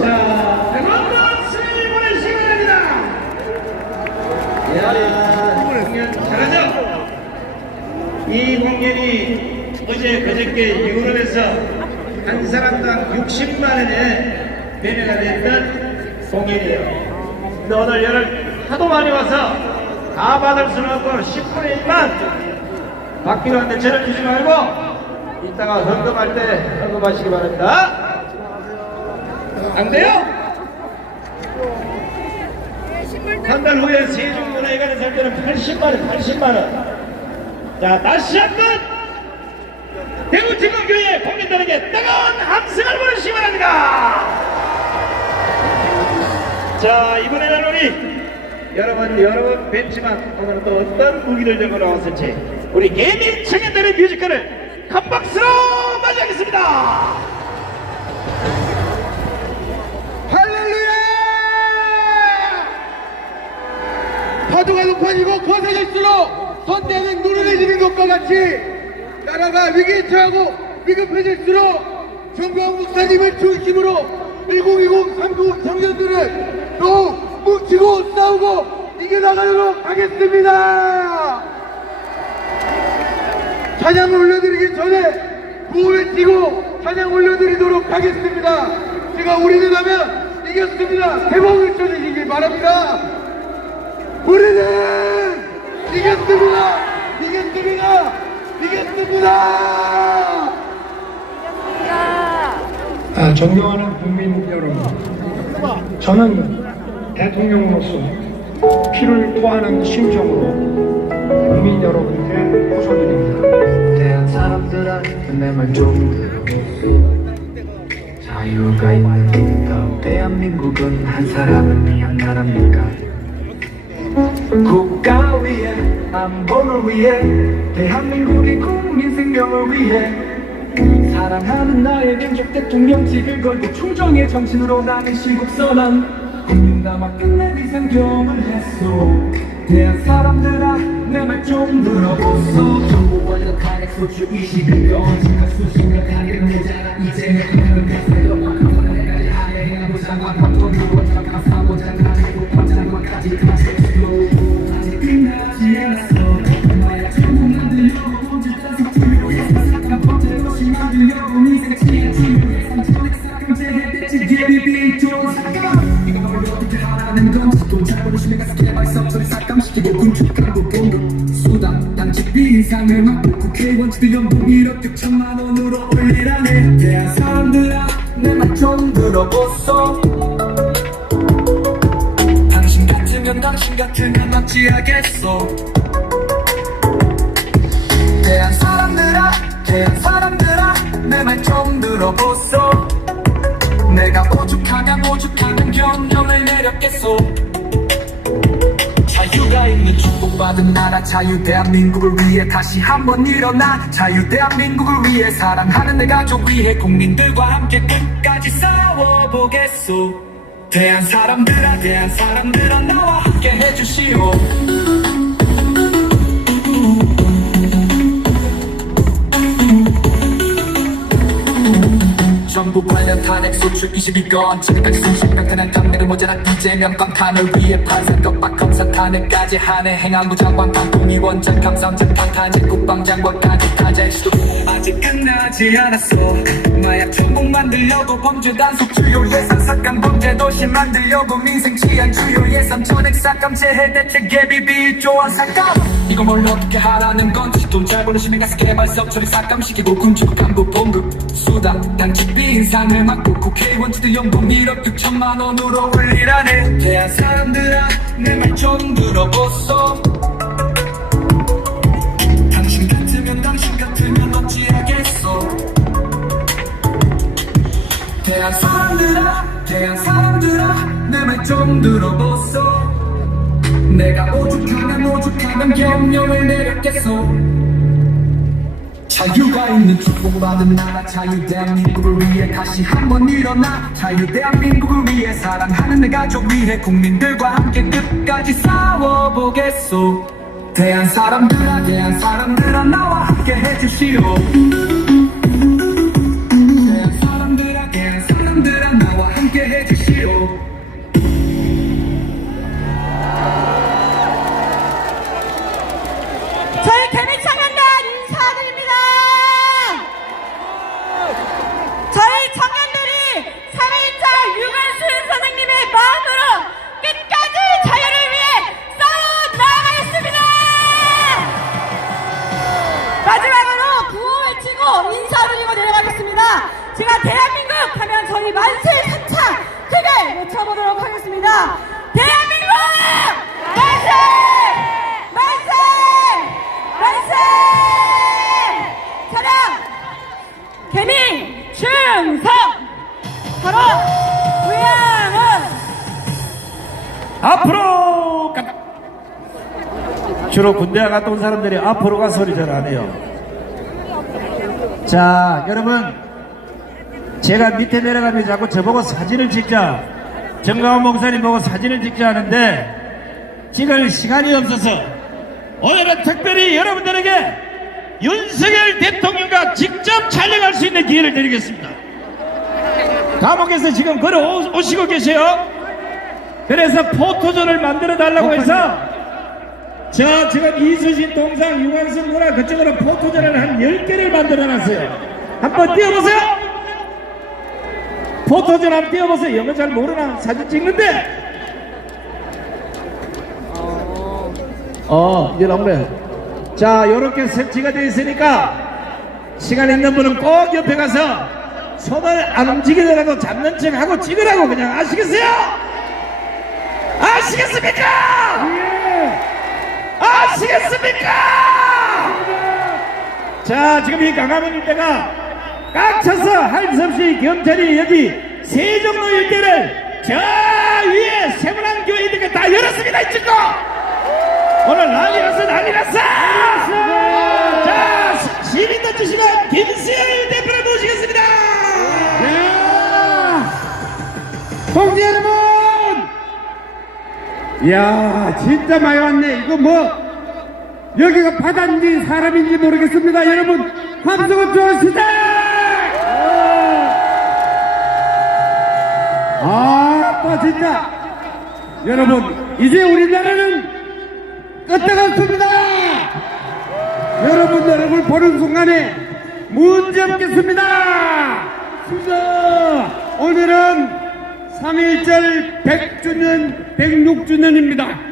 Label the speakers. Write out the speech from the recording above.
Speaker 1: 자, 백원도 승리보는 시간입니다. 야, 잘하죠? 이 공연이 어제 그저께 유럽에서 한 사람당 60만 원에 매매가 됐던 공연이에요. 근데 오늘 열을 하도 많이 와서 다 받을 수는 없고 10분의 1만 하는데 저를 주지 말고 이따가 헌금할 때 헌금하시기 바랍니다. 안 돼요? 한 달 후에 세종문화회관에 살 때는 80만원, 80만원. 자, 다시 한 번! 대구지구교회 국민들에게 뜨거운 함성을 보내주시기 바랍니다! 자, 이번에는 우리 여러분, 여러분 뵙지만 오늘은 또 어떤 무기를 들고 나왔을지 우리 개미 청년들의 뮤지컬을 큰 박수로 맞이하겠습니다!
Speaker 2: 할렐루야! 파도가 높아지고 거세질수록 선대는 누르해지는 것과 같이 나라가 위기에 처하고 위급해질수록 정병 목사님을 중심으로 1020, 390 청년들은 더욱 뭉치고 싸우고 이겨나가도록 하겠습니다! 찬양 올려드리기 전에 구호를 치고 찬양 올려드리도록 하겠습니다. 제가 우리는 하면 이겼습니다. 대박을 쳐주시길 바랍니다. 우리는 이겼습니다. 이겼습니다. 이겼습니다.
Speaker 3: 아, 존경하는 국민 여러분, 저는 대통령으로서 피를 토하는 심정으로 국민 여러분께 호소드립니다.
Speaker 4: 자유가 있는 대한민국은 한 사람을 위한 나라입니까? 국가 위해 안보를 위해 대한민국의 국민 생명을 위해 사랑하는 나의 민족 대통령직을 걸고 충정의 정신으로 나는 시국 선언 국민담아 끝내 비상경을 했소. 대한 사람들아 내말좀 들어보소. 정부원과 탄핵 소추 21건 언젠가 수십년 가게는 모자라 이제는 그런 가사 내말좀 들어보소. 당신 같으면 당신 같으면 어찌하겠소? 대한 사람들아 대한 사람들아 내 말 좀 들어보소. 내가 오죽하면 오죽하면 경영을 내렸겠소 자유가 있는 축복받은 나라 자유 대한민국을 위해 다시 한번 일어나 자유 대한민국을 위해 사랑하는 내 가족 위해 국민들과 함께 끝까지 싸워보겠소. 대한 사람들아 대한 사람들아 나와 함께 해주시오 정부 관련 탄핵 소출 22건. 지금까지 수십 명탄한 탄핵을 모자라 이재명 방탄을 위해 판사급박 검사 탄핵까지 한해 행안부 장관 방통위원장 감사원장 방탄재 국방장관까지 타자의 수도 아직 끝나지 않았어. 마약 천국 만들려고 범죄 단속 주요 예산 삭감 범죄 도시 만들려고 민생 치안 주요 예산 전액 삭감 재해 대책 예비비 조언 삭감. 이거 뭘 어떻게 하라는 건지. 돈 잘 버는 시민 가스 개발석 처리 삭감시키고 군축 간부 봉급 수당 당직 비 인상을 막고 국회의원들들 연봉 1억 6천만 원으로 올리라네. 대한 사람들아 내 말 좀 들어보소. 당신 같으면 당신 같으면 어찌하겠소? 대한 사람들아 대한 사람들아 내 말 좀 들어보소. 내가 오죽하면 오죽하면 경영을 내렸겠소 자유가 있는 축복받은 나라 자유 대한민국을 위해 다시 한번 일어나. 자유 대한민국을 위해 사랑하는 내 가족 위해 국민들과 함께 끝까지 싸워보겠소. 대한 사람들아 대한 사람들아 나와
Speaker 5: 함께 해주시오. 대한 사람들아 대한 사람들아 나와 함께 해주시오
Speaker 1: 앞으로 간다. 주로 군대 갔다 온 사람들이 앞으로 가 소리 잘 안 해요. 자, 여러분. 제가 밑에 내려가면 자꾸 저보고 사진을 찍자. 정강원 목사님 보고 사진을 찍자 하는데 찍을 시간이 없어서 오늘은 특별히 여러분들에게 윤석열 대통령과 직접 촬영할 수 있는 기회를 드리겠습니다. 감옥에서 지금 걸어오시고 계세요. 그래서 포토존을 만들어 달라고 해서 저 지금 이수신 동상 유관순 누나 그쪽으로 포토존을 한 10개를 만들어 놨어요. 한번 띄워보세요. 포토존 한번 띄워보세요. 영어 잘 모르나 사진 찍는데. 어, 이제 나오네. 자, 요렇게 설치가 되어 있으니까 시간 있는 분은 꼭 옆에 가서 손을 안 움직이더라도 잡는 척 하고 찍으라고 그냥 아시겠어요? 아시겠습니까? 아시겠습니까? 자, 지금 이 강화문 일대가 꽉 차서 없이 경찰이 여기 세종로 일대를 저 위에 세문안 교회 일대가 다 열었습니다, 이쪽도! 오늘 난리 났어, 난리 났어! 자, 시- 시민들 주시면 김수열 대표를 모시겠습니다!
Speaker 6: 동지 여러분! 이야, 진짜 많이 왔네. 이거 뭐, 여기가 바다인지 사람인지 모르겠습니다. 여러분, 함성을 주시다! 아, 또 진짜. 여러분, 이제 우리나라는 끝나갔습니다! 여러분, 여러분 보는 순간에 문제 없겠습니다! 수고! 오늘은 3.1절 100주년, 106주년입니다.